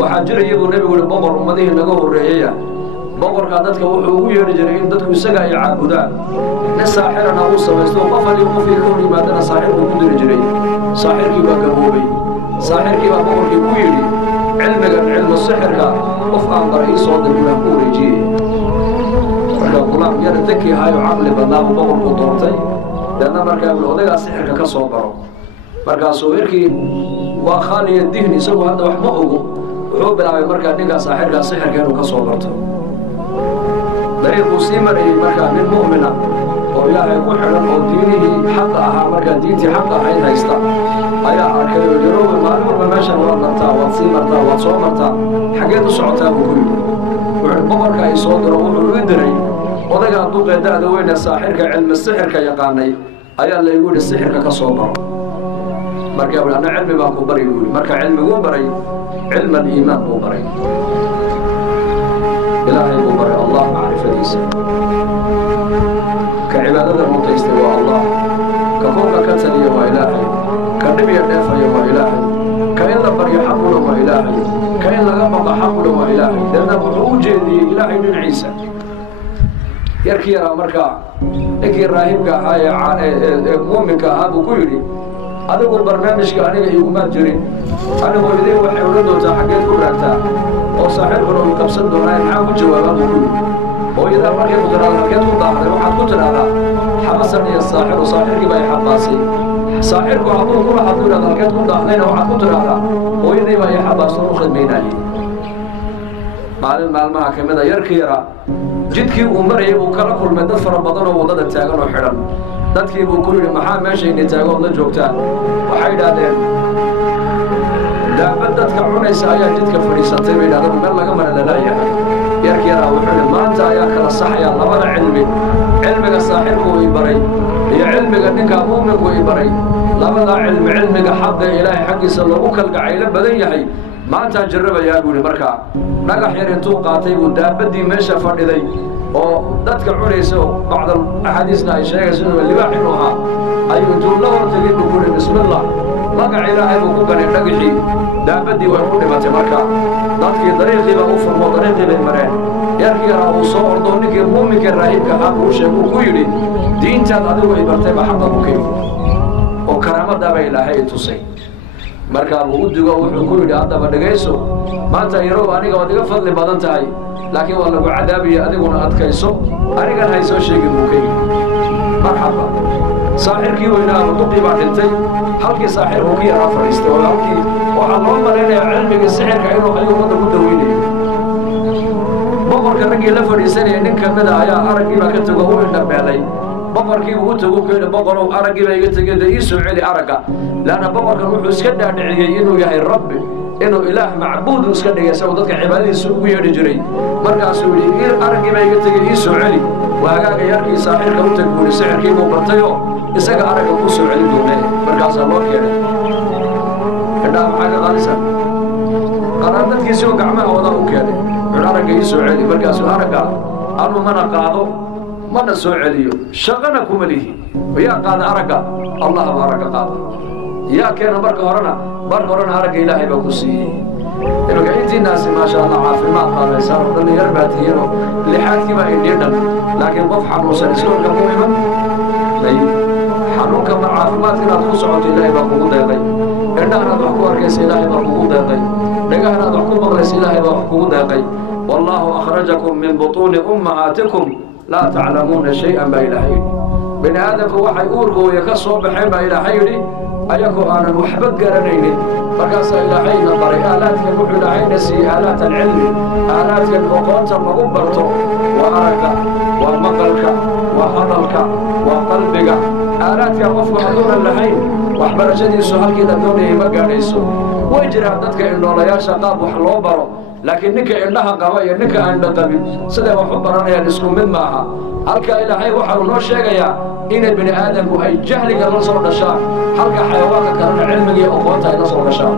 وحاجر يبو النبي يقول بقر أمده نجوه الرئية بقر كادتك وحوه يرجعين دتك يسجع يعبدان نساحرنا أوصى ويستوى قفل يوم في كوني ما دنا ساحر وكل رجلين ساحر كيبا قبوبي ساحر كيبا بقر كيبويلي علم السحر كا وفقان رئيس صوت المنقول يجي ولو غلام يرتكي هاي عقل بالله بقر قطرتي لأن مركب الأولى السحر كصوبره مركب صويركي وخالي الدهن يسوي هذا وحمقه وحب على مركب نجا ساحر كسحر كانوا كصوبرته طريق سيمر مركب المؤمنة وإلهي يكون حلم ودينه حقها مركب دينتي حقها حين هيستا أيا أركب الجنوب المعلوم بمشى ورنتا وتصيمرتا وتصومرتا حاجات صعوتها بكل وعندما كان يصدر وحلو يدري وذاك عندو قيدا دوين الساحر كعلم السحر كيقاني أيا اللي يقول السحر كصوبر مركب أنا علمي ما كبري يقول مركب علمي كبري علم الإيمان كبري إلهي كبري الله معرفة ديسه كعبادة المتيستوى الله كفوق كتلي وإلهي كنبي النافع وإلهي كإن لبري حقنا وإلهي كإن لغمض حقنا وإلهي لأن بحوجه دي إلهي من عيسى يركي يرى مركع لكي الراهب هاي مؤمنك هذا كله هذا هو البرنامج كأنه يقومات جرين أنا هو الذي وحي ولده تحقيت كلها وصاحب له القبصة دونها معه الجوابات كله وإذا مركب قدر الله كيف تضاعف وحد قتل هذا حبسني الساحر وصاحر كبا يحباسي ساحرك وحضور كل حضور هذا كيف تضاعف لنا وحد قتل هذا وإذا ما يحباسه خدمين عليه مع المحكمة هذا يركي يرى جدكي ومرعي وكلا كل من دفر بدن وضد التاجر وحرم dadkii buu ku yiri maxaa meesha inay taago la joogtaan waxay yiraahdeen daabad dadka cunaysa ayaa jidka fadhiisatay bay yiraahdeen meel laga maralalayahay yarkiina wuxuu maanta ayaa kala saxaya labada cilmiga saaxirku uu baray iyo cilmiga ninka muuminka uu baray labada cilmiga xaqqa ilaahay xaqiisa lagu kalgacayl badan yahay maanta jarrabayaa buu markaa dhagax yar intuu qaatay buu daabadii meesha fadhiday oo dadka cunayso bacda ahadiisna ay sheegayso inuu libaax inuu ahaa ay intuu la hortagay buu yiri bismillah magac ilaahay buu ku ganay dhagaxii daabadii way ku dhimatay markaa dadkii dariiqiiba u furmo dariiqii bay mareen yarkii uu soo ordo ninkii muuminka raahibka ah uu sheegay ku yiri diintaad adigu ay bartay ba xaqqa ku keenay oo karaamada bay ilaahay tusay markaa uu digo wuxuu ku yiri hadaba dhageyso maanta yaroo aniga wadiga fadli badan tahay laakiin waa lagu cadaabiyo adiguna adkayso aniga hayso sheegin buukay marxaba saaxirkii weynaa duqii baa dhintay halkii saaxirku ku yaraa fariistay oo halkii waxa loo maleeyaa cilmiga sixirka inuu hayo wada ku daweynayo boqorka ragii la fadhiisanay nin kamida ayaa araggii baa ka tago oo indhabeelay boqorkii uu tago keena boqorow araggii baa iga tagay ii soo celi aragga laana boqorkan wuxuu iska dhaadhiciyay inuu yahay rabbi inuu ilaah macbuud iska dhigay soo dadka cibaadadiisa ugu yeedhi jiray markaasuu yiri araggii baa iga tagay ii soo celi waagaaga yarkii saaxirka u tagbuuri sixirkii buu bartayo isaga aragga ku soo celi doonay markaas loo keenay indhaha maxaa ka qaalisan qaraadadkiisii oo gacmaha wada u keenay aragga ii soo celi markaasuu aragga anu mana qaado mana soo celiyo shaqana kuma lihi yaa qaada aragga allah baraka qaada yaa keena marka horena aragga ilaahay baa ku siiyey inuu intii naasi ma sha Allah caafimaad qaadaysan oo dhan yarbaatiyeen lixaadkii baa indhiidhan laakiin qof xanuunsan iskoolka ku iman xanuunka ma caafimaadka inaad ku socoto ilaahay baa kugu deeqay indhaha aad wax ku arkaysa ilaahay baa kugu deeqay dhagaha aad wax ku maqlaysa ilaahay baa wax kugu deeqay wallahu akhrajakum min butun ummahatikum la ta'lamuna shay'an ba ilaahay bani aadamku waxay uurkooda ka soo baxeen ba ilaahay yiri ayagoo aanan waxba garanaynin markaas ilaahayna baray aalaadka wuxuu ilaahayna siiyey aalaat alcilmi aalaadka aqoonta lagu barto waa aragga waa maqalka waa hadalka waa qalbiga aalaadka qofku haduunan lahayn waxbarashadiisu halkii la doonayay ma gaadhayso way jiraan dadka indhoolayaasha qaab wax loo baro laakiin ninka indhaha qaba iyo ninka aan dhaqabin siday wax u baranayaan isku mid maaha halka ilaahay waxa uu noo sheegayaa in bani aadamku ay jahliga la soo dhashaan halka xayawaanka kalena cilmiga iyo aqoonta ay la soo dhashaan